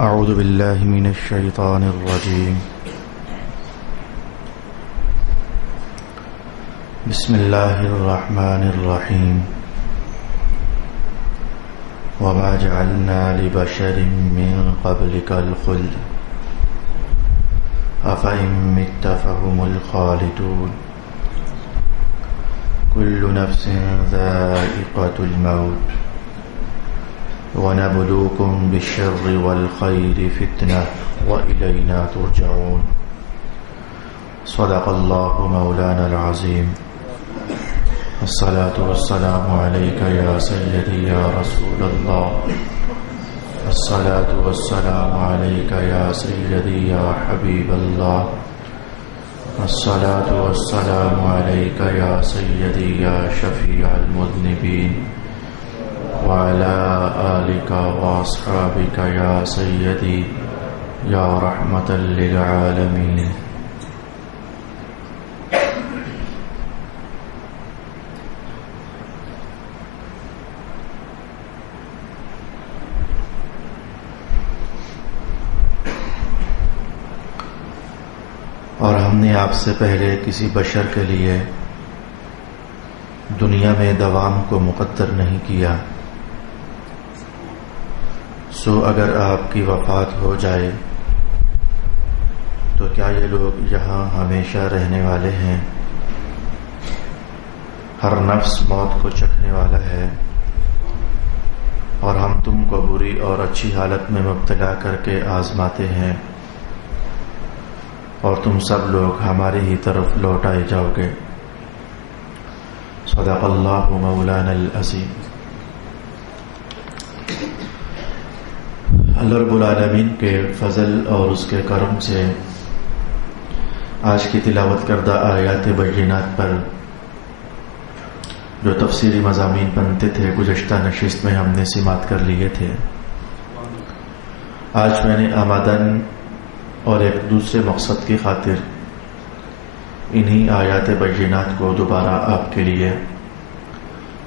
اعوذ باللہ من الشیطان الرجیم بسم اللہ الرحمن الرحیم وما جعلنا لبشر من قبلك الخلد افإن مت فهم الخالدون كل نفس ذائقة الموت ونبلوكم بالشر والخير فتنة وإلينا ترجعون صدق الله مولانا العظيم الصلاة والسلام عليك يا سيدي يا رسول الله الصلاة والسلام عليك يا سيدي يا حبيب الله الصلاة والسلام عليك يا سيدي يا شفيع المذنبين وعلى آلك وأصحابك يا سيدي يا رحمة للعالمين. اور ہم نے آپ سے پہلے کسی بشر کے لیے دنیا میں دوام کو مقدر نہیں کیا، سو اگر آپ کی وفات ہو جائے تو کیا یہ لوگ یہاں ہمیشہ رہنے والے ہیں؟ ہر نفس موت کو چکھنے والا ہے، اور ہم تم کو بری اور اچھی حالت میں مبتلا کر کے آزماتے ہیں، اور تم سب لوگ ہماری ہی طرف لوٹائے جاؤ گے. صدق اللہ مولانا العظیم. اللہ رب العالمین کے فضل اور اس کے کرم سے آج کی تلاوت کردہ آیات بینات پر جو تفسیری مضامین بنتے تھے گزشتہ نشست میں ہم نے سماعت کر لیے تھے. آج میں نے آمدن اور ایک دوسرے مقصد کی خاطر انہی آیات بینات کو دوبارہ آپ کے لیے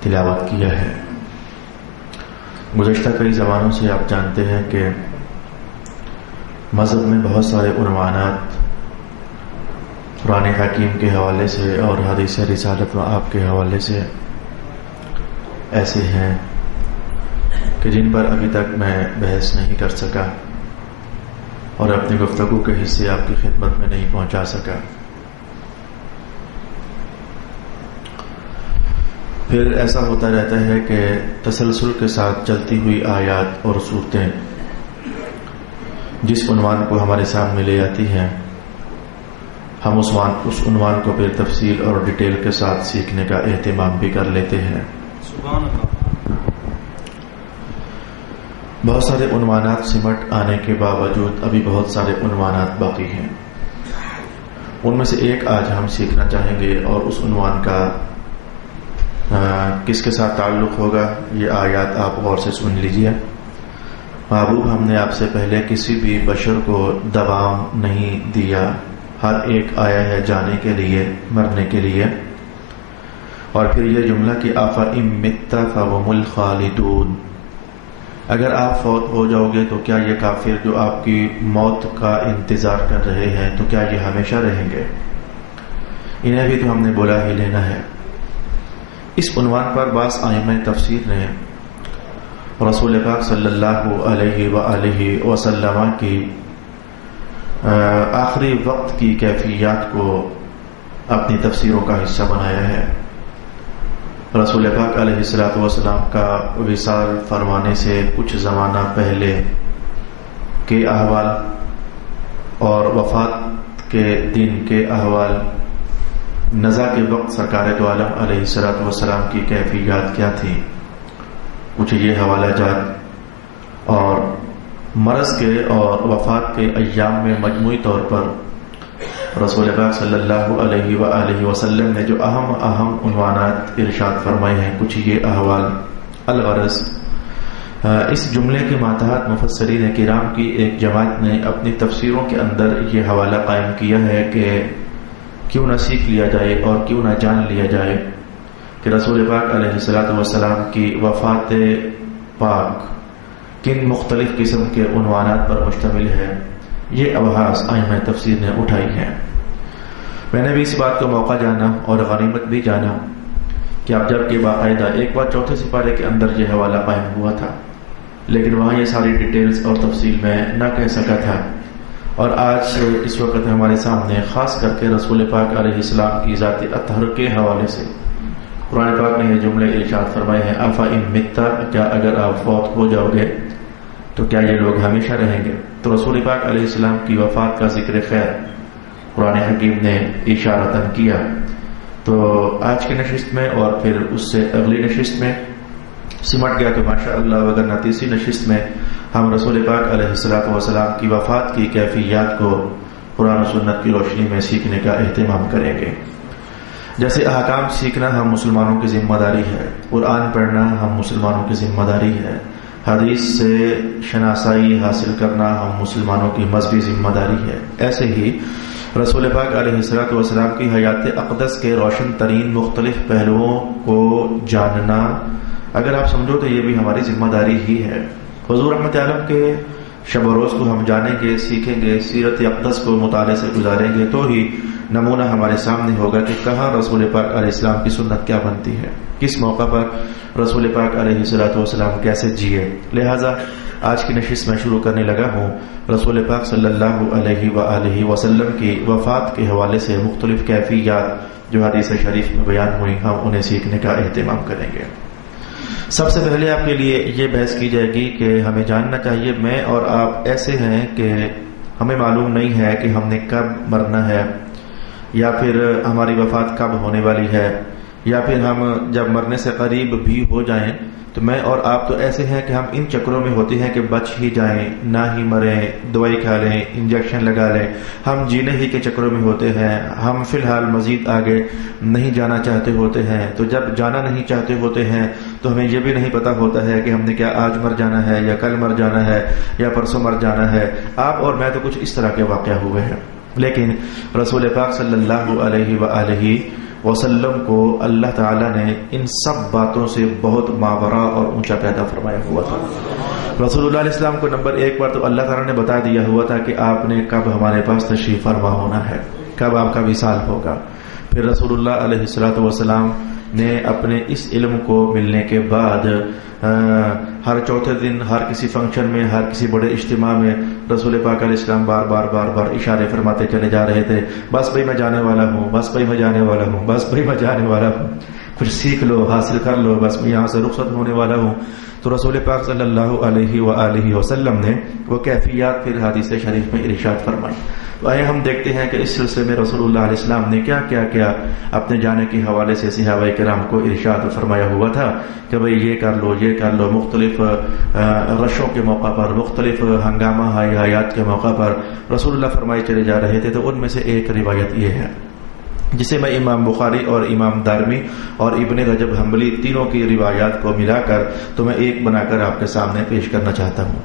تلاوت کیا ہے. گزشتہ کئی زمانوں سے آپ جانتے ہیں کہ مذہب میں بہت سارے عنوانات قرآن حکیم کے حوالے سے اور حدیث رسالت و آپ کے حوالے سے ایسے ہیں کہ جن پر ابھی تک میں بحث نہیں کر سکا اور اپنی گفتگو کے حصے آپ کی خدمت میں نہیں پہنچا سکا. پھر ایسا ہوتا رہتا ہے کہ تسلسل کے ساتھ چلتی ہوئی آیات اور صورتیں جس عنوان کو ہمارے سامنے لے آتی ہیں، ہم اس عنوان کو پھر تفصیل اور ڈیٹیل کے ساتھ سیکھنے کا اہتمام بھی کر لیتے ہیں. سبحان اللہ. بہت سارے عنوانات سمٹ آنے کے باوجود ابھی بہت سارے عنوانات باقی ہیں. ان میں سے ایک آج ہم سیکھنا چاہیں گے، اور اس عنوان کا کس کے ساتھ تعلق ہوگا یہ آیات آپ غور سے سن لیجئے. محبوب، ہم نے آپ سے پہلے کسی بھی بشر کو دوام نہیں دیا، ہر ایک آیا ہے جانے کے لیے، مرنے کے لیے. اور پھر یہ جملہ کہ أَفَإِن مِتَّ فَهُمُ الْخَالِدُونَ، اگر آپ فوت ہو جاؤ گے تو کیا یہ کافر جو آپ کی موت کا انتظار کر رہے ہیں تو کیا یہ ہمیشہ رہیں گے؟ انہیں بھی تو ہم نے بولا ہی لینا ہے. اس عنوان پر بعض ائمہ تفسیر نے رسول پاک صلی اللہ علیہ وآلہ وسلم کی آخری وقت کی کیفیات کو اپنی تفسیروں کا حصہ بنایا ہے. رسول پاک علیہ الصلوۃ والسلام کا وصال فرمانے سے کچھ زمانہ پہلے کے احوال اور وفات کے دن کے احوال، نزا کے وقت سرکار دو عالم علیہ الصلوۃ والسلام کی کیفیات کیا تھی، کچھ یہ حوالہ جات، اور مرض کے اور وفات کے ایام میں مجموعی طور پر رسول پاک صلی اللہ علیہ وآلہ وسلم نے جو اہم عنوانات ارشاد فرمائے ہیں، کچھ یہ احوال. الغرض اس جملے کے ماتحت مفسرین کرام کی ایک جماعت نے اپنی تفسیروں کے اندر یہ حوالہ قائم کیا ہے کہ کیوں نہ سیکھ لیا جائے اور کیوں نہ جان لیا جائے کہ رسول پاک علیہ الصلوۃ والسلام کی وفات پاک کن مختلف قسم کے عنوانات پر مشتمل ہے. یہ ابحاث ائمہ تفسیر نے اٹھائی ہیں. میں نے بھی اس بات کو موقع جانا اور غنیمت بھی جانا کہ اب جب کہ باقاعدہ ایک بار چوتھے سپارے کے اندر یہ حوالہ قائم ہوا تھا، لیکن وہاں یہ ساری ڈیٹیلز اور تفصیل میں نہ کہہ سکا تھا، اور آج اس وقت ہمارے سامنے خاص کر کے رسول پاک علیہ السلام کی ذات اطہر کے حوالے سے قرآن پاک نے یہ جملے ارشاد فرمائے ہیں، افإن مت، کیا اگر آپ فوت ہو جاؤ گے تو کیا یہ لوگ ہمیشہ رہیں گے؟ تو رسول پاک علیہ السلام کی وفات کا ذکر خیر قرآن حکیم نے اشارتاً کیا. تو آج کی نشست میں اور پھر اس سے اگلی نشست میں سمٹ گیا تو ماشاءاللہ وگرنہ تیسری نشست میں ہم رسول پاک علیہ الصلوۃ والسلام کی وفات کی کیفیات کو قرآن و سنت کی روشنی میں سیکھنے کا اہتمام کریں گے. جیسے احکام سیکھنا ہم مسلمانوں کی ذمہ داری ہے، قرآن پڑھنا ہم مسلمانوں کی ذمہ داری ہے، حدیث سے شناسائی حاصل کرنا ہم مسلمانوں کی مذہبی ذمہ داری ہے، ایسے ہی رسول پاک علیہ الصلوۃ والسلام کی حیات اقدس کے روشن ترین مختلف پہلوؤں کو جاننا اگر آپ سمجھو تو یہ بھی ہماری ذمہ داری ہی ہے. حضور رحمت عالم کے شب و روز کو ہم جانیں گے، سیکھیں گے، سیرت اقدس کو مطالعے سے گزاریں گے تو ہی نمونہ ہمارے سامنے ہوگا کہ کہاں رسول پاک علیہ السلام کی سنت کیا بنتی ہے، کس موقع پر رسول پاک علیہ الصلوۃ والسلام کیسے جیے. لہٰذا آج کی نشست میں شروع کرنے لگا ہوں رسول پاک صلی اللہ علیہ وآلہ وسلم کی وفات کے حوالے سے مختلف کیفیات جو حدیث شریف میں بیان ہوئی ہم انہیں سیکھنے کا اہتمام کریں گے. سب سے پہلے آپ کے لیے یہ بحث کی جائے گی کہ ہمیں جاننا چاہیے میں اور آپ ایسے ہیں کہ ہمیں معلوم نہیں ہے کہ ہم نے کب مرنا ہے، یا پھر ہماری وفات کب ہونے والی ہے، یا پھر ہم جب مرنے سے قریب بھی ہو جائیں تو میں اور آپ تو ایسے ہیں کہ ہم ان چکروں میں ہوتے ہیں کہ بچ ہی جائیں، نہ ہی مریں، دوائی کھا لیں، انجیکشن لگا لیں، ہم جینے ہی کے چکروں میں ہوتے ہیں، ہم فی الحال مزید آگے نہیں جانا چاہتے ہوتے ہیں. تو جب جانا نہیں چاہتے ہوتے ہیں تو ہمیں یہ بھی نہیں پتا ہوتا ہے کہ ہم نے کیا آج مر جانا ہے یا کل مر جانا ہے یا پرسوں مر جانا ہے. آپ اور میں تو کچھ اس طرح کے واقعہ ہوئے ہیں، لیکن رسول پاک صلی اللہ علیہ وآلہ وسلم کو اللہ تعالیٰ نے ان سب باتوں سے بہت ماورا اور اونچا پیدا فرمایا ہوا تھا. رسول اللہ علیہ السلام کو نمبر ایک بار تو اللہ تعالیٰ نے بتا دیا ہوا تھا کہ آپ نے کب ہمارے پاس تشریف فرما ہونا ہے، کب آپ کا وصال ہوگا. پھر رسول اللہ علیہ الصلوۃ والسلام نے اپنے اس علم کو ملنے کے بعد ہر چوتھے دن ہر کسی فنکشن میں، ہر کسی بڑے اجتماع میں رسول پاک علیہ السلام بار بار اشارے فرماتے چلے جا رہے تھے، بس بھائی میں جانے والا ہوں، بس بھائی میں جانے والا ہوں، بس بھائی میں جانے والا ہوں، کچھ سیکھ لو، حاصل کر لو، بس میں یہاں سے رخصت ہونے والا ہوں. تو رسول پاک صلی اللہ علیہ وآلہ وسلم نے وہ کیفیات پھر حدیث شریف میں ارشاد فرمائی. تو آئے ہم دیکھتے ہیں کہ اس سلسلے میں رسول اللہ علیہ السلام نے کیا کیا کیا اپنے جانے کے حوالے سے صحابہ کرام کو ارشاد فرمایا ہوا تھا کہ بھئی یہ کر لو، یہ کر لو. مختلف رشوں کے موقع پر، مختلف ہنگامہ حیات کے موقع پر رسول اللہ فرمائے چلے جا رہے تھے. تو ان میں سے ایک روایت یہ ہے جسے میں امام بخاری اور امام دارمی اور ابن رجب حنبلی تینوں کی روایات کو ملا کر تو میں ایک بنا کر آپ کے سامنے پیش کرنا چاہتا ہوں.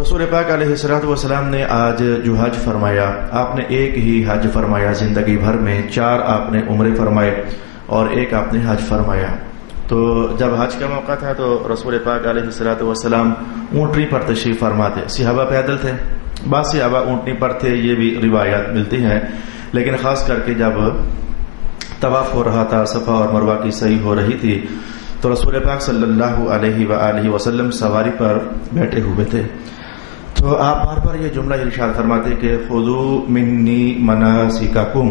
رسول پاک علیہ الصلوۃ والسلام نے آج جو حج فرمایا، آپ نے ایک ہی حج فرمایا زندگی بھر میں، 4 آپ نے عمرے فرمائے اور ایک آپ نے حج فرمایا. تو جب حج کا موقع تھا تو رسول پاک علیہ الصلوۃ والسلام اونٹنی پر تشریف فرما تھے. صحابہ پیدل تھے، بعض صحابہ اونٹنی پر تھے، یہ بھی روایات ملتی ہیں. لیکن خاص کر کے جب طواف ہو رہا تھا، صفا اور مروہ کی سعی ہو رہی تھی، تو رسول پاک صلی اللہ علیہ وآلہ وسلم سواری پر بیٹھے ہوئے تھے. تو آپ بار بار یہ جملہ ارشاد فرماتے کہ خذوا منی مناسککم،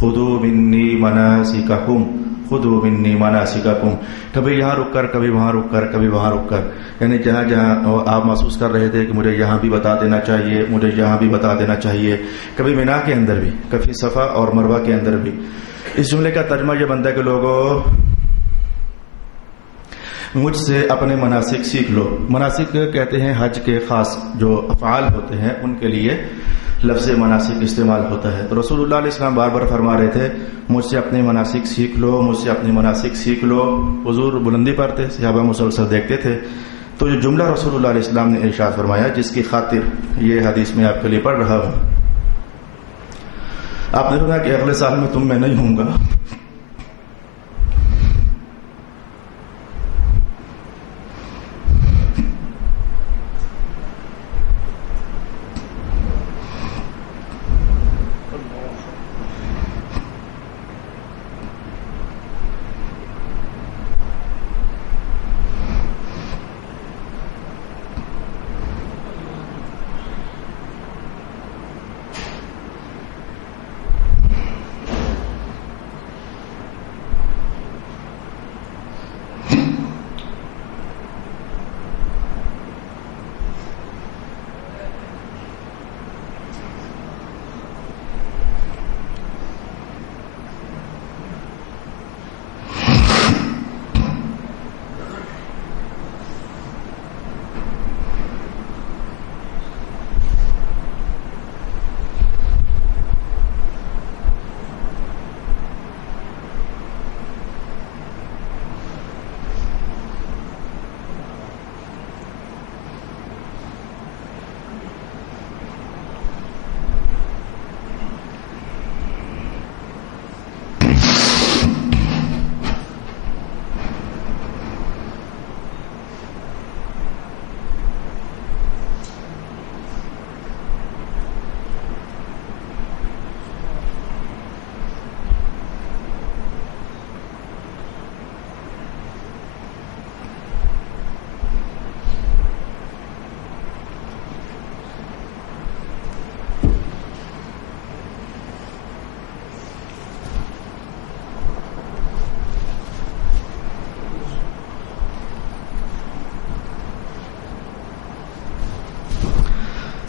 خذوا منی مناسککم، خذوا منی مناسککم. کبھی یہاں رک کر، کبھی وہاں رک کر، کبھی وہاں رک کر، یعنی جہاں جہاں آپ محسوس کر رہے تھے کہ مجھے یہاں بھی بتا دینا چاہیے، مجھے یہاں بھی بتا دینا چاہیے، کبھی مینا کے اندر بھی، کبھی صفا اور مروہ کے اندر بھی. اس جملے کا ترجمہ یہ بنتا ہے کہ لوگوں مجھ سے اپنے مناسک سیکھ لو. مناسک کہتے ہیں حج کے خاص جو افعال ہوتے ہیں ان کے لیے لفظ مناسک استعمال ہوتا ہے. تو رسول اللہ علیہ السلام بار بار فرما رہے تھے مجھ سے اپنے مناسک سیکھ لو، مجھ سے اپنے مناسک سیکھ لو. حضور بلندی پر تھے، صحابہ مسلسل دیکھتے تھے. تو یہ جملہ رسول اللہ علیہ السلام نے ارشاد فرمایا جس کی خاطر یہ حدیث میں آپ کے لیے پڑھ رہا ہوں. آپ نے فرمایا کہ اگلے سال میں تم میں نہیں ہوں گا.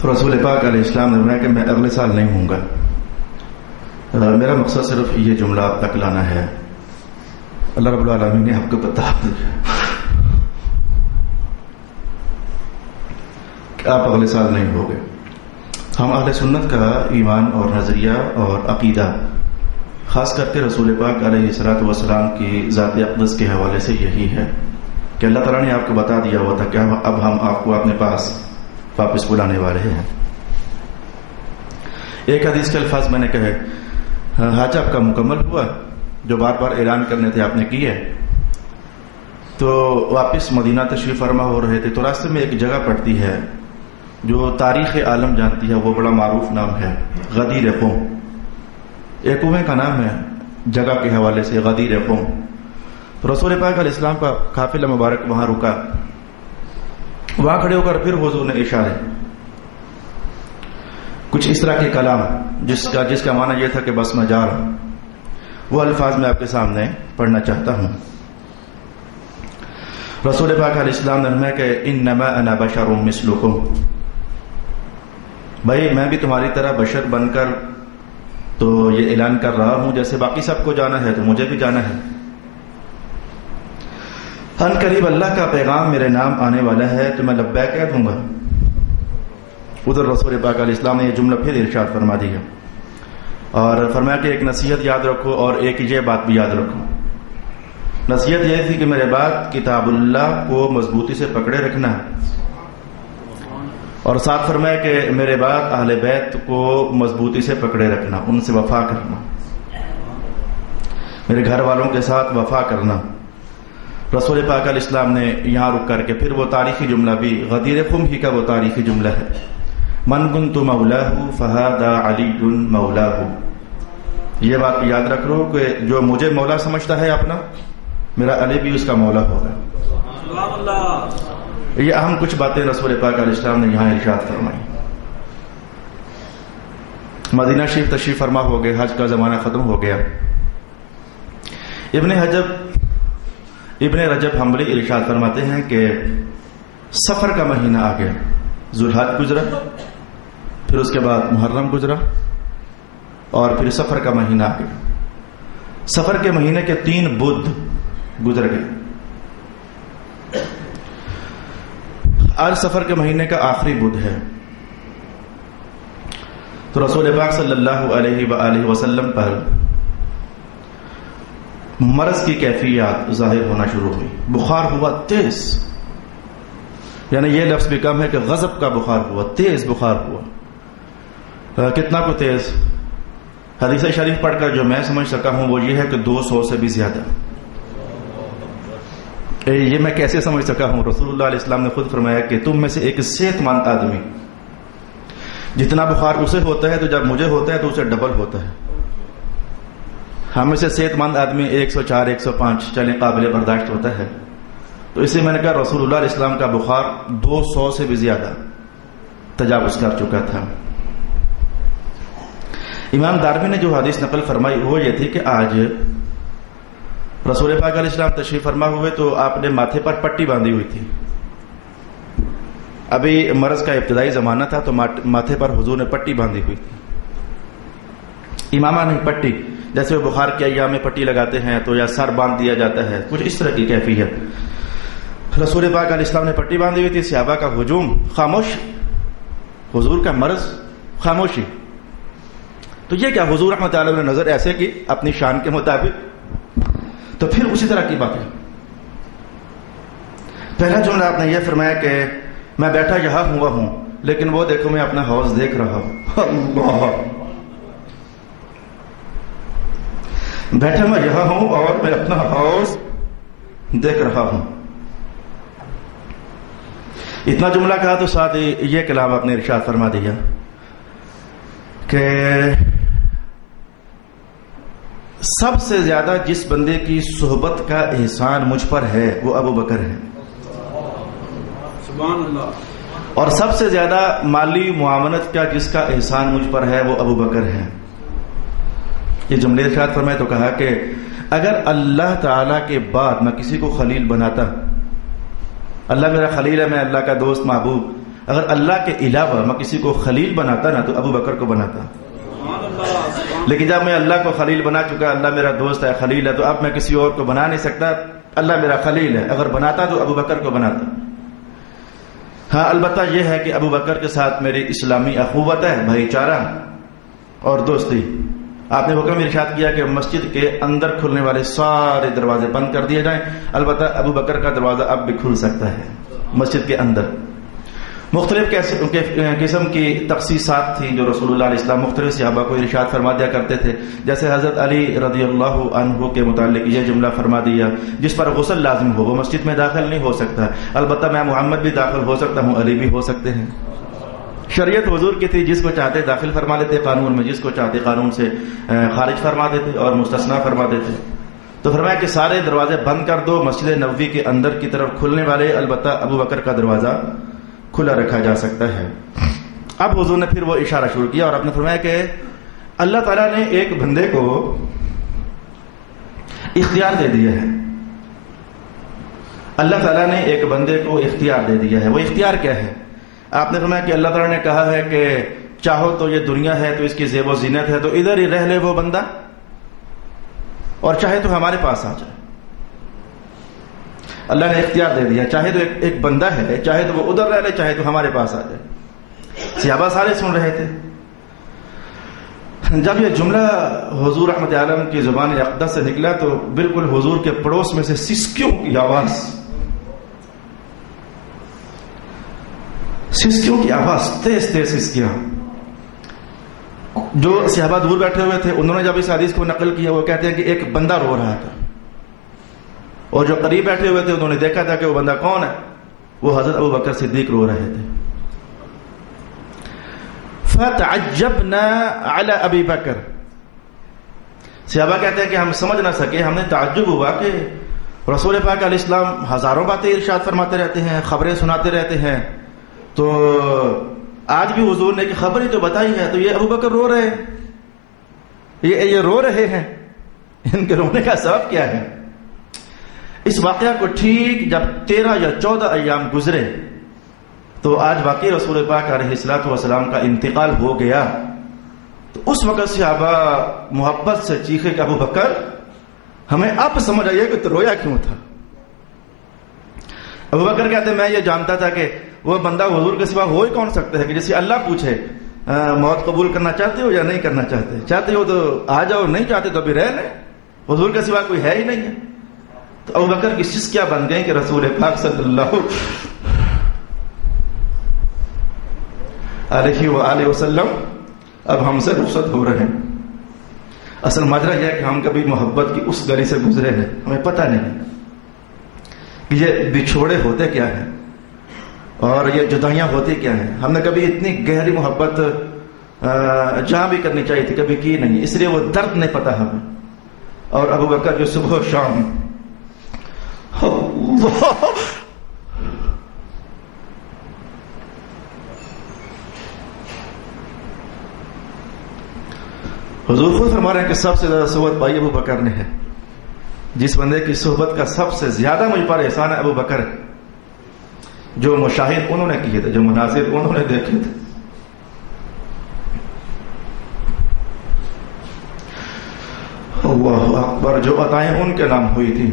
تو رسول پاک علیہ السلام نے فرمایا کہ میں اگلے سال نہیں ہوں گا. میرا مقصد صرف یہ جملہ آپ تک لانا ہے. اللہ رب العالمین نے آپ کو بتا دیا کہ آپ اگلے سال نہیں ہوگے. ہم اہل سنت کا ایمان اور نظریہ اور عقیدہ خاص کر کے رسول پاک علیہ الصلوۃ والسلام کی ذات اقدس کے حوالے سے یہی ہے کہ اللہ تعالیٰ نے آپ کو بتا دیا ہوا تھا کہ اب ہم آپ کو اپنے پاس واپس بلانے والے ہیں. ایک حدیث کے الفاظ میں نے کہے حج آپ کا مکمل ہوا جو بار بار اعلان کرنے تھے آپ نے کیے. تو واپس مدینہ تشریف فرما ہو رہے تھے تو راستے میں ایک جگہ پڑتی ہے جو تاریخ عالم جانتی ہے, وہ بڑا معروف نام ہے غدیر قوم. ایک کنویں کا نام ہے جگہ کے حوالے سے غدیر قوم. تو رسول پاک علیہ السلام کا قافلہ مبارک وہاں رکا. وہاں کھڑے ہو کر پھر حضور نے اشارے کچھ اس طرح کے کلام جس کا معنی یہ تھا کہ بس میں جا رہا ہوں, وہ الفاظ میں آپ کے سامنے پڑھنا چاہتا ہوں. رسول پاک علیہ السلام نے فرمایا کہ انما انا بشر مثلکم, بھائی میں بھی تمہاری طرح بشر بن کر تو یہ اعلان کر رہا ہوں جیسے باقی سب کو جانا ہے تو مجھے بھی جانا ہے. ان قریب اللہ کا پیغام میرے نام آنے والا ہے تو میں لبیک کہہ دوں گا. ادھر رسول پاک علیہ السلام نے یہ جملہ پھر ارشاد فرما دیا اور فرمایا کہ ایک نصیحت یاد رکھو اور ایک یہ بات بھی یاد رکھو. نصیحت یہ تھی کہ میرے بعد کتاب اللہ کو مضبوطی سے پکڑے رکھنا, اور ساتھ فرمایا کہ میرے بعد اہل بیت کو مضبوطی سے پکڑے رکھنا, ان سے وفا کرنا, میرے گھر والوں کے ساتھ وفا کرنا. رسول پاک علیہ السلام نے یہاں رک کر کے پھر وہ تاریخی جملہ بھی غدیر قوم ہی کا وہ تاریخی جملہ ہے, من کنت مولاہ فہذا علی مولاہ. یہ بات یاد رکھ لو کہ جو مجھے مولا سمجھتا ہے اپنا, میرا علی بھی اس کا مولا ہوگا. یہ اہم کچھ باتیں رسول پاک علیہ السلام نے یہاں ارشاد فرمائی. مدینہ شریف تشریف فرما ہو گئے, حج کا زمانہ ختم ہو گیا. ابن رجب حنبلی ارشاد فرماتے ہیں کہ سفر کا مہینہ آ گیا, ذوالحج گزرا, پھر اس کے بعد محرم گزرا اور پھر سفر کا مہینہ آ گیا. سفر کے مہینے کے 3 بدھ گزر گئے. آج سفر کے مہینے کا آخری بدھ ہے. تو رسول پاک صلی اللہ علیہ وآلہ وسلم پر مرض کی کیفیات ظاہر ہونا شروع ہوئی. بخار ہوا تیز, یعنی یہ لفظ بھی کم ہے کہ غضب کا بخار ہوا, تیز بخار ہوا. کتنا کو تیز حدیث شریف پڑھ کر جو میں سمجھ سکا ہوں وہ یہ ہے کہ 200 سے بھی زیادہ. یہ میں کیسے سمجھ سکا ہوں؟ رسول اللہ علیہ السلام نے خود فرمایا کہ تم میں سے ایک صحت مند آدمی جتنا بخار اسے ہوتا ہے تو جب مجھے ہوتا ہے تو اسے ڈبل ہوتا ہے. ہم میں سے صحت مند آدمی 104 105 چلے قابل برداشت ہوتا ہے. تو اسے میں نے کہا رسول اللہ علیہ السلام کا بخار 200 سے بھی زیادہ تجاوز کر چکا تھا. امام دارمی نے جو حدیث نقل فرمائی وہ یہ تھی کہ آج رسول پاک علیہ السلام تشریف فرما ہوئے تو آپ نے ماتھے پر پٹی باندھی ہوئی تھی. ابھی مرض کا ابتدائی زمانہ تھا تو ماتھے پر حضور نے پٹی باندھی ہوئی تھی. امامہ نہیں پٹی، جیسے وہ بخار کے ایام میں پٹی لگاتے ہیں تو یا سر باندھ دیا جاتا ہے، کچھ اس طرح کی کیفیت. رسول پاک علیہ السلام نے پٹی باندھی ہوئی تھی. صحابہ کا ہجوم، خاموش. حضور کا مرض، خاموشی. تو یہ کیا حضور رحمۃ اللہ علیہ نے نظر ایسے کی اپنی شان کے مطابق. تو پھر اسی طرح کی باتیں. پہلا جملہ آپ نے یہ فرمایا کہ میں بیٹھا یہاں ہوا ہوں لیکن وہ دیکھو میں اپنا حوض دیکھ رہا ہوں. اللہ، بیٹھا میں یہاں ہوں اور میں اپنا حوض دیکھ رہا ہوں. اتنا جملہ کہا تو ساتھ ہی یہ کلام آپ نے ارشاد فرما دیا کہ سب سے زیادہ جس بندے کی صحبت کا احسان مجھ پر ہے وہ ابو بکر ہے. سبحان اللہ. اور سب سے زیادہ مالی معاونت کا جس کا احسان مجھ پر ہے وہ ابو بکر ہے. یہ جملے ارشاد فرمائے تو کہا کہ اگر اللہ تعالی کے بعد میں کسی کو خلیل بناتا، اللہ میرا خلیل ہے، میں اللہ کا دوست محبوب، اگر اللہ کے علاوہ میں کسی کو خلیل بناتا نا تو ابو بکر کو بناتا. لیکن جب میں اللہ کو خلیل بنا چکا، اللہ میرا دوست ہے، خلیل ہے، تو اب میں کسی اور کو بنا نہیں سکتا. اللہ میرا خلیل ہے، اگر بناتا تو ابو بکر کو بناتا. ہاں البتہ یہ ہے کہ ابو بکر کے ساتھ میری اسلامی اخوت ہے، بھائی چارہ اور دوستی. آپ نے حکم ارشاد کیا کہ مسجد کے اندر کھلنے والے سارے دروازے بند کر دیے جائیں. البتہ ابو بکر کا دروازہ اب بھی کھل سکتا ہے مسجد کے اندر. مختلف قسم کی تخصیصات تھیں جو رسول اللہ علیہ السلام مختلف صحابہ کو ارشاد فرما دیا کرتے تھے. جیسے حضرت علی رضی اللہ عنہ کے متعلق یہ جملہ فرما دیا جس پر غسل لازم ہو وہ مسجد میں داخل نہیں ہو سکتا. البتہ میں محمد بھی داخل ہو سکتا ہوں، علی بھی ہو سکتے ہیں. شریعت حضور کی تھی، جس کو چاہتے داخل فرما لیتے قانون میں، جس کو چاہتے قانون سے خارج فرما دیتے اور مستثنا فرما دیتے. تو فرمایا کہ سارے دروازے بند کر دو، مسجد نبوی کے اندر کی طرف کھلنے والے البتہ ابو بکر کا دروازہ کھلا رکھا جا سکتا ہے. اب حضور نے پھر وہ اشارہ شروع کیا اور آپ نے فرمایا کہ اللہ تعالیٰ نے ایک بندے کو اختیار دے دیا ہے. اللہ تعالیٰ نے ایک بندے کو اختیار دے دیا ہے. وہ اختیار کیا ہے؟ آپ نے فرمایا کہ اللہ تعالیٰ نے کہا ہے کہ چاہو تو یہ دنیا ہے تو اس کی زیب و زینت ہے تو ادھر ہی رہ لے وہ بندہ، اور چاہے تو ہمارے پاس آ جائے. اللہ نے اختیار دے دیا، چاہے تو ایک بندہ ہے، چاہے تو وہ ادھر رہ لے، چاہے تو ہمارے پاس آ جائے. صحابہ سارے سن رہے تھے. جب یہ جملہ حضور رحمت عالم کی زبان اقدس سے نکلا تو بالکل حضور کے پڑوس میں سے سسکیوں کی آواز، تیز تیز سسکیاں. جو صحابہ دور بیٹھے ہوئے تھے انہوں نے جب اس حدیث کو نقل کیا وہ کہتے ہیں کہ ایک بندہ رو رہا تھا، اور جو قریب بیٹھے ہوئے تھے انہوں نے دیکھا تھا کہ وہ بندہ کون ہے. وہ حضرت ابو بکر صدیق رو رہے تھے. فتعجبنا علی ابی بکر. صحابہ کہتے ہیں کہ ہم سمجھ نہ سکے، ہم نے تعجب ہوا کہ رسول پاک علیہ السلام ہزاروں باتیں ارشاد فرماتے رہتے ہیں، خبریں سناتے رہتے ہیں، تو آج بھی حضور نے ایک خبر ہی تو بتائی ہے، تو یہ ابو بکر رو رہے ہیں، یہ رو رہے ہیں، ان کے رونے کا سبب کیا ہے؟ اس واقعہ کو ٹھیک جب 13 یا 14 ایام گزرے تو آج واقعی رسول پاک علیہ الصلوۃ والسلام کا انتقال ہو گیا، تو اس وقت صحابہ محبت سے چیخے کہ ابو بکر ہمیں اب سمجھ آئیے کہ تو رویا کیوں تھا. ابو بکر کہتے ہیں میں یہ جانتا تھا کہ وہ بندہ حضور کے سوا ہو ہی کون سکتا ہے کہ جسے اللہ پوچھے موت قبول کرنا چاہتے ہو یا نہیں کرنا چاہتے، چاہتے ہو تو آ جاؤ، نہیں چاہتے تو ابھی رہ لیں، حضور کے سوا کوئی ہے ہی نہیں ہے. تو ابو بکر کی سسکیاں بن گئیں کہ رسول پاک صلی اللہ علیہ وآلہ وسلم اب ہم سے رخصت ہو رہے ہیں. اصل ماجرا یہ ہے کہ ہم کبھی محبت کی اس گلی سے گزرے نہیں، ہمیں پتہ نہیں کہ یہ بچھوڑے ہوتے کیا ہیں اور یہ جدائیاں ہوتی کیا ہیں. ہم نے کبھی اتنی گہری محبت جہاں بھی کرنی چاہیے تھی کبھی کی نہیں، اس لیے وہ درد نہیں پتا ہمیں. اور ابو بکر جو صبح و شام حضور خود فرما رہے ہیں کہ سب سے زیادہ صحبت پائی ابو بکر نے ہے. جس بندے کی صحبت کا سب سے زیادہ مجھ پر احسان ہے ابو بکر. جو مشاہد انہوں نے کیے تھے، جو مناظر انہوں نے دیکھے تھے. اللہ اکبر. جو عطائیں ان کے نام ہوئی تھی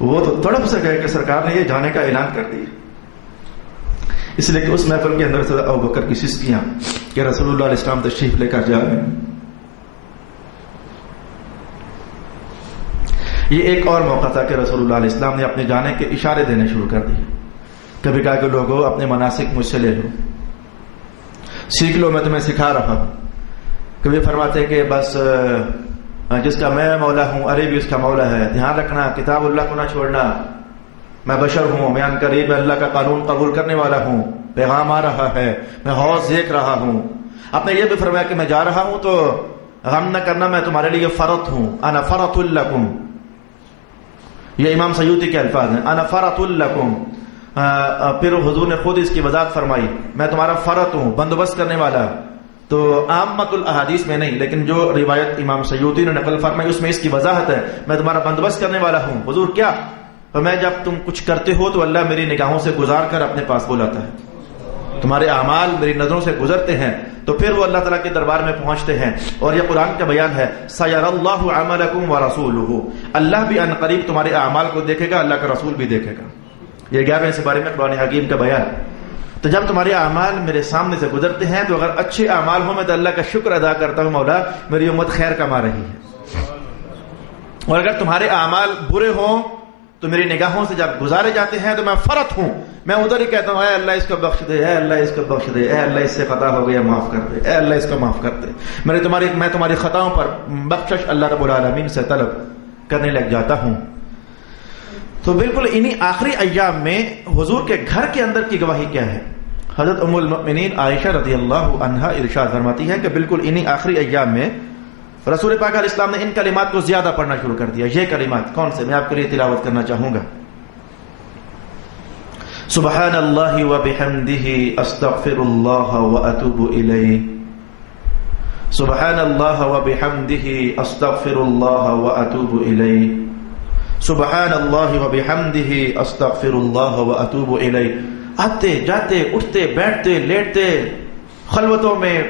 وہ تو تڑپ سے گئے کہ سرکار نے یہ جانے کا اعلان کر دیا. اس لیے کہ اس محفل کے اندر سے ابو بکر کی سسکیاں کہ رسول اللہ علیہ السلام تشریف لے کر جا رہے ہیں. یہ ایک اور موقع تھا کہ رسول اللہ علیہ السلام نے اپنے جانے کے اشارے دینے شروع کر دیے. کبھی کہا کہ لوگوں اپنے مناسک مجھ سے لے لو، سیکھ لو، میں تمہیں سکھا رہا ہوں. کبھی فرماتے کہ بس جس کا میں مولا ہوں علی بھی اس کا مولا ہے، دھیان رکھنا کتاب اللہ کو نہ چھوڑنا، میں بشر ہوں، میں عنقریب اللہ کا قانون قبول کرنے والا ہوں، پیغام آ رہا ہے، میں حوض دیکھ رہا ہوں. آپ نے یہ بھی فرمایا کہ میں جا رہا ہوں تو غم نہ کرنا، میں تمہارے لیے فرط ہوں، انا فرط لکم. یہ امام سیوطی کے الفاظ ہیں، انا فرط لکم. پھر حضور نے خود اس کی وضاحت فرمائی، میں تمہارا فرط ہوں، بندوبست کرنے والا. تو عامت الاحادیث میں نہیں، لیکن جو روایت امام سیوطی نے نقل فرمائی اس میں اس کی وضاحت ہے، میں تمہارا بندوبست کرنے والا ہوں. حضور کیا؟ تو میں جب تم کچھ کرتے ہو تو اللہ میری نگاہوں سے گزار کر اپنے پاس بلاتا ہے. تمہارے اعمال میری نظروں سے گزرتے ہیں تو پھر وہ اللہ تعالیٰ کے دربار میں پہنچتے ہیں. اور یہ قرآن کا بیان ہے، سَيَرَى اللَّهُ عَمَلَكُمْ وَرَسُولُهُ. اللہ بھی ان قریب تمہارے اعمال کو دیکھے گا، اللہ کا رسول بھی دیکھے گا. یہ 11ویں سپارے میں قرآن حکیم کا بیان. تو جب تمہارے اعمال میرے سامنے سے گزرتے ہیں تو اگر اچھے اعمال ہوں میں تو اللہ کا شکر ادا کرتا ہوں، مولا میری امت خیر کما رہی ہے. اور اگر تمہارے اعمال برے ہوں تو میری نگاہوں سے جب گزارے جاتے ہیں تو میں فرط ہوں، میں ادھر ہی کہتا ہوں اے اللہ اس کو بخش دے، اے اللہ اس کو بخش دے، اے اللہ اس سے خطا ہو گیا معاف کر دے، اے اللہ اس کو معاف کر دے. میں تمہاری خطاؤں پر بخشش اللہ رب العالمین سے طلب کرنے لگ جاتا ہوں. تو بالکل انہی آخری ایام میں حضور کے گھر کے اندر کی گواہی کیا ہے؟ حضرت ام المؤمنین عائشہ رضی اللہ عنہا ارشاد فرماتی ہے کہ بالکل انہی آخری ایام میں رسول پاک علیہ السلام نے ان کلمات کو زیادہ پڑھنا شروع کر دیا. یہ کلمات کون سے؟ میں آپ کے لیے تلاوت کرنا چاہوں گا. سبحان اللہ وبحمدہ استغفر اللہ واتوب الیہ. سبحان اللہ وبحمدہ استغفر اللہ واتوب الیہ. سبحان اللہ وبحمدہ استغفر اللہ واتوب الیہ. آتے جاتے اٹھتے بیٹھتے لیٹتے خلوتوں میں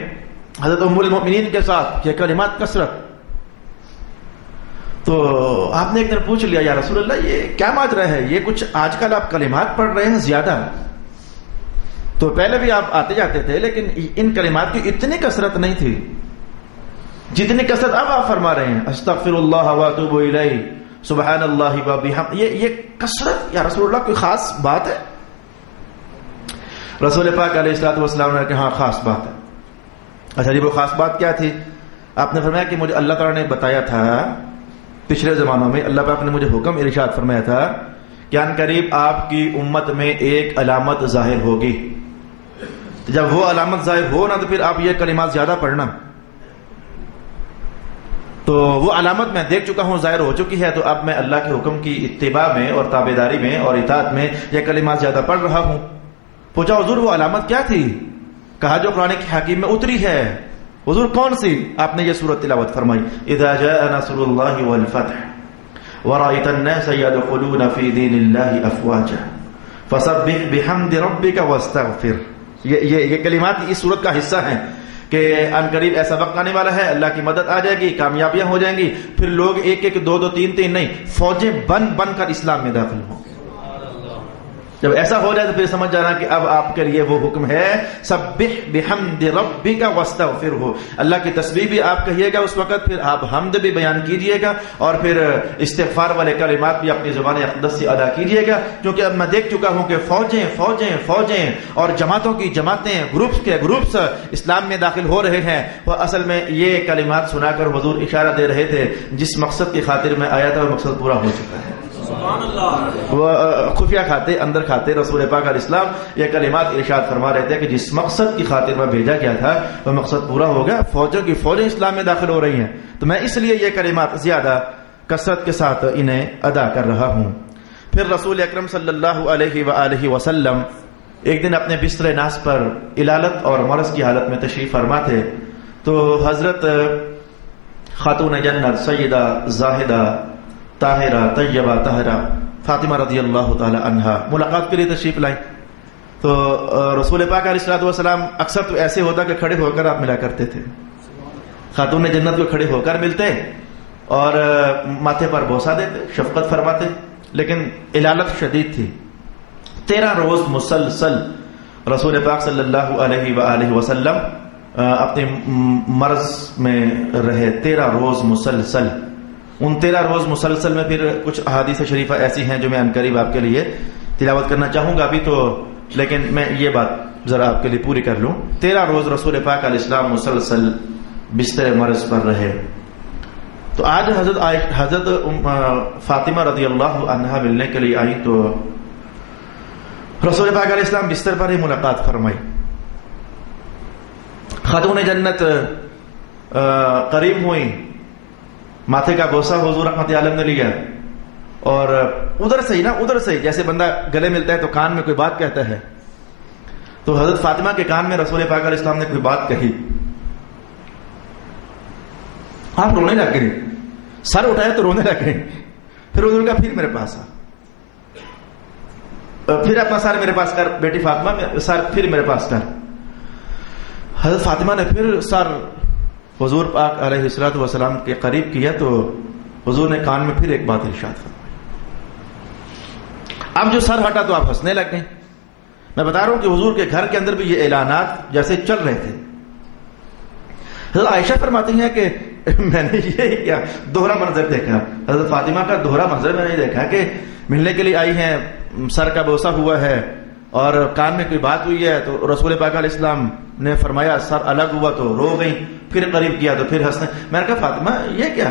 حضرت ام المؤمنین کے ساتھ یہ کلمات کثرت. تو آپ نے ایک دن پوچھ لیا یا رسول اللہ یہ کیا ماجرا ہے، یہ کچھ آج کل آپ کلمات پڑھ رہے ہیں زیادہ، تو پہلے بھی آپ آتے جاتے تھے لیکن ان کلمات کی اتنی کثرت نہیں تھی جتنی کثرت اب آپ فرما رہے ہیں. استغفر اللہ واتوب الیہ، سبحان اللہ وبحمدہ. یہ کثرت یا رسول اللہ کوئی خاص بات ہے؟ رسول پاک علیہ الصلوۃ والسلام نے کہا ہاں خاص بات ہے. اچھا جی وہ خاص بات کیا تھی؟ آپ نے فرمایا کہ مجھے اللہ تعالیٰ نے بتایا تھا پچھلے زمانوں میں، اللہ پاک نے مجھے حکم ارشاد فرمایا تھا کہ ان قریب آپ کی امت میں ایک علامت ظاہر ہوگی. جب وہ علامت ظاہر ہو نا تو پھر آپ یہ کلمات زیادہ پڑھنا. تو وہ علامت میں دیکھ چکا ہوں، ظاہر ہو چکی ہے، تو اب میں اللہ کے حکم کی اتباع میں اور تابعداری میں اور اطاعت میں یہ کلمات زیادہ پڑھ رہا ہوں. پوچھا حضور وہ علامت کیا تھی؟ کہا جو قرآن کی حکیم میں اتری ہے. حضور کون سی؟ آپ نے یہ سورت تلاوت فرمائی، اذا جاء نصر اللہ والفتح ورأيت الناس يدخلون في دين الله افواجا فسبح بحمد ربك واستغفر. یہ کلمات اس سورت کا حصہ ہیں کہ ان قریب ایسا وقت آنے والا ہے، اللہ کی مدد آ جائے گی، کامیابیاں ہو جائیں گی، پھر لوگ ایک ایک دو دو تین تین نہیں، فوجیں بن بن کر اسلام میں داخل ہوں. جب ایسا ہو جائے تو پھر سمجھ جانا کہ اب آپ کے لیے وہ حکم ہے سبح بحمد ربک واستغفرہ، اللہ کی تسبیح بھی آپ کہیے گا اس وقت، پھر آپ حمد بھی بیان کیجئے گا، اور پھر استغفار والے کلمات بھی اپنی زبان اقدس سے ادا کیجئے گا. کیونکہ اب میں دیکھ چکا ہوں کہ فوجیں اور جماعتوں کی جماعتیں، گروپس کے گروپس اسلام میں داخل ہو رہے ہیں. وہ اصل میں یہ کلمات سنا کر حضور اشارہ دے رہے تھے جس مقصد کی خاطر میں آیا تھا وہ مقصد پورا ہو چکا ہے. وہ خفیہ کھاتے اندر کھاتے رسول پاک علیہ السلام یہ کلمات ارشاد فرما رہے تھے کہ جس مقصد کی خاطر میں بھیجا گیا تھا وہ مقصد پورا ہو گیا. فوجوں کی فوجیں اسلام میں داخل ہو رہی ہیں، تو میں اس لیے یہ کلمات زیادہ کثرت کے ساتھ انہیں ادا کر رہا ہوں. پھر رسول اکرم صلی اللہ علیہ وآلہ وسلم ایک دن اپنے بستر ناس پر علالت اور مرض کی حالت میں تشریف فرما تھے، تو حضرت خاتون جنت سیدہ زاہدہ طاہرہ طیبہ طاہرہ فاطمہ رضی اللہ تعالی عنہا ملاقات کے لیے تشریف لائیں. تو رسول پاک علیہ الصلوۃ والسلام اکثر تو ایسے ہوتا کہ کھڑے ہو کر آپ ملا کرتے تھے، خاتون جنت کو کھڑے ہو کر ملتے اور ماتھے پر بوسہ دیتے، شفقت فرماتے. لیکن علالت شدید تھی، 13 روز مسلسل رسول پاک صلی اللہ علیہ وآلہ وسلم اپنے مرض میں رہے. 13 روز مسلسل. ان 13 روز مسلسل میں پھر کچھ احادیث شریفہ ایسی ہیں جو میں عنقریب آپ کے لیے تلاوت کرنا چاہوں گا ابھی تو، لیکن میں یہ بات ذرا آپ کے لیے پوری کر لوں. 13 روز رسول پاک علیہ السلام مسلسل بستر مرض پر رہے. تو آج حضرت فاطمہ رضی اللہ عنہا ملنے کے لیے آئی تو رسول پاک علیہ السلام بستر پر ہی ملاقات فرمائی. خاتون جنت قریب ہوئی، ماتھے کا بوسہ حضور رحمت عالم نے لیا، اور ادھر سے ہی جیسے بندہ گلے ملتا ہے تو کان میں کوئی بات کہتا ہے، تو حضرت فاطمہ کے کان میں رسول پاک علیہ السلام نے کوئی بات کہی. آپ رونے لگ گئے، سر اٹھائے تو رونے لگ گئے. پھر حضور کا پھر میرے پاس آ، پھر اپنا سر میرے پاس کر بیٹی فاطمہ، سر پھر میرے پاس کر. حضرت فاطمہ نے پھر سر حضور پاک علیہ الصلوۃ والسلام کے قریب کیا تو حضور نے کان میں پھر ایک بات ارشاد فرمائی. اب جو سر ہٹا تو آپ ہنسنے لگ گئے. میں بتا رہا ہوں کہ حضور کے گھر کے اندر بھی یہ اعلانات جیسے چل رہے تھے. حضرت عائشہ فرماتی ہیں کہ میں نے یہ کیا دوہرا منظر دیکھا، حضرت فاطمہ کا دوہرا منظر میں نے دیکھا کہ ملنے کے لیے آئی ہیں، سر کا بوسہ ہوا ہے اور کان میں کوئی بات ہوئی ہے، تو رسول پاک علیہ السلام نے فرمایا سر الگ ہوا تو رو گئی، پھر قریب کیا تو پھر ہنسنے. میں نے کہا فاطمہ یہ کیا،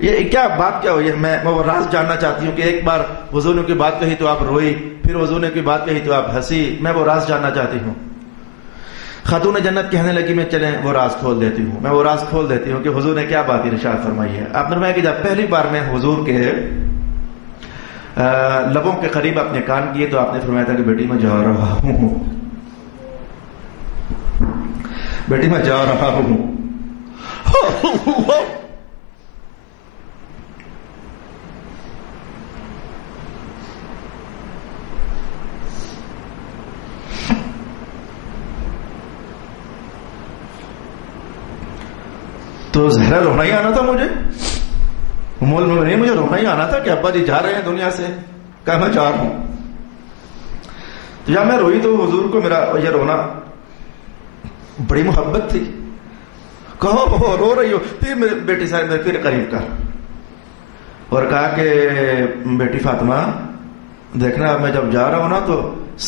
یہ کیا بات کیا ہوئی ہے؟ میں وہ راز جاننا چاہتی ہوں کہ ایک بار حضور نے کوئی بات کہی تو آپ روئی، پھر حضور نے کوئی بات کہی تو آپ ہنسی، میں وہ راز جاننا چاہتی ہوں. خاتون جنت کہنے لگی میں چلیں وہ راز کھول دیتی ہوں. میں وہ راز کھول دیتی ہوں کہ حضور نے کیا بات ارشاد فرمائی ہے. آپ نے فرمایا کہ جب پہلی بار میں حضور کے لبوں کے قریب اپنے کان کیے تو آپ نے فرمایا تھا کہ بیٹی میں جا رہا ہوں، بیٹی میں جا رہا ہوں. تو زہرا رونا ہی آنا تھا مجھے، مول میں نہیں، مجھے رونا ہی آنا تھا کہ ابا جی جا رہے ہیں دنیا سے، کہا میں جا رہا ہوں. تو جب میں روئی تو حضور کو میرا یہ رونا بڑی محبت تھی. کہو رو رہی ہو؟ پھر میرے بیٹی صاحب میں پھر قریب کر اور کہا کہ بیٹی فاطمہ دیکھنا میں جب جا رہا ہوں نا تو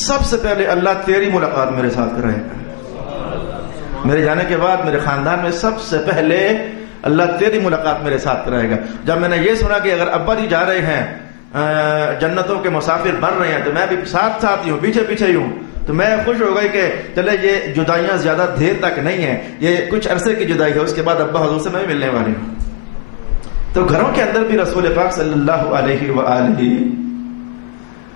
سب سے پہلے اللہ تیری ملاقات میرے ساتھ کرائے گا. میرے جانے کے بعد میرے خاندان میں سب سے پہلے اللہ تیری ملاقات میرے ساتھ کرائے گا. جب میں نے یہ سنا کہ اگر ابا جی جا رہے ہیں جنتوں کے مسافر بن رہے ہیں تو میں بھی ساتھ ہی ہوں، پیچھے ہی ہوں، تو میں خوش ہو گئی کہ چلے یہ جدائیاں زیادہ دیر تک نہیں ہیں، یہ کچھ عرصے کی جدائی ہے، اس کے بعد ابا حضور سے میں بھی ملنے والی ہوں. تو گھروں کے اندر بھی رسول پاک صلی اللہ علیہ وآلہ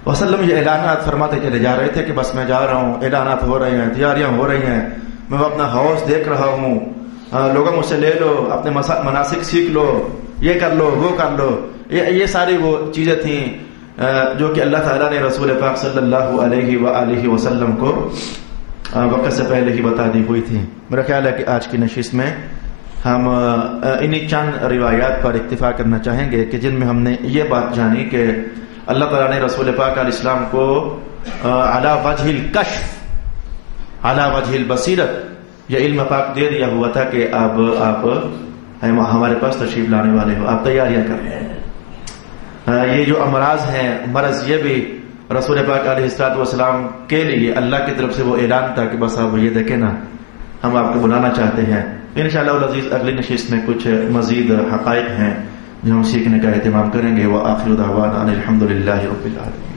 وسلم یہ اعلانات فرماتے چلے جا رہے تھے کہ بس میں جا رہا ہوں، اعلانات ہو رہے ہیں، تیاریاں ہو رہی ہیں، میں اپنا حوض دیکھ رہا ہوں، لوگوں مجھ سے لے لو، اپنے مناسک سیکھ لو، یہ کر لو وہ کر لو. یہ ساری وہ چیزیں تھیں جو کہ اللہ تعالیٰ نے رسول پاک صلی اللہ علیہ وآلہ وسلم کو وقت سے پہلے ہی بتا دی ہوئی تھی. میرا خیال ہے کہ آج کی نشست میں ہم انہی چند روایات پر اکتفا کرنا چاہیں گے کہ جن میں ہم نے یہ بات جانی کہ اللہ تعالیٰ نے رسول پاک علیہ السلام کو علی وجہ الکشف، علی وجہ البصیرت یہ علم پاک دے دیا ہوا تھا کہ اب آپ ہمارے پاس تشریف لانے والے ہو، آپ تیاریاں کر رہے ہیں۔ یہ جو امراض ہیں، مرض، یہ بھی رسول پاک علیہ السلام کے لیے اللہ کی طرف سے وہ اعلان تھا کہ بس آپ یہ دیکھیں نا، ہم آپ کو بلانا چاہتے ہیں۔ انشاءاللہ العزیز اگلی نشست میں کچھ مزید حقائق ہیں جو ہم سیکھنے کا اہتمام کریں گے۔ وآخر دعوانا ان الحمد للہ رب العالمین۔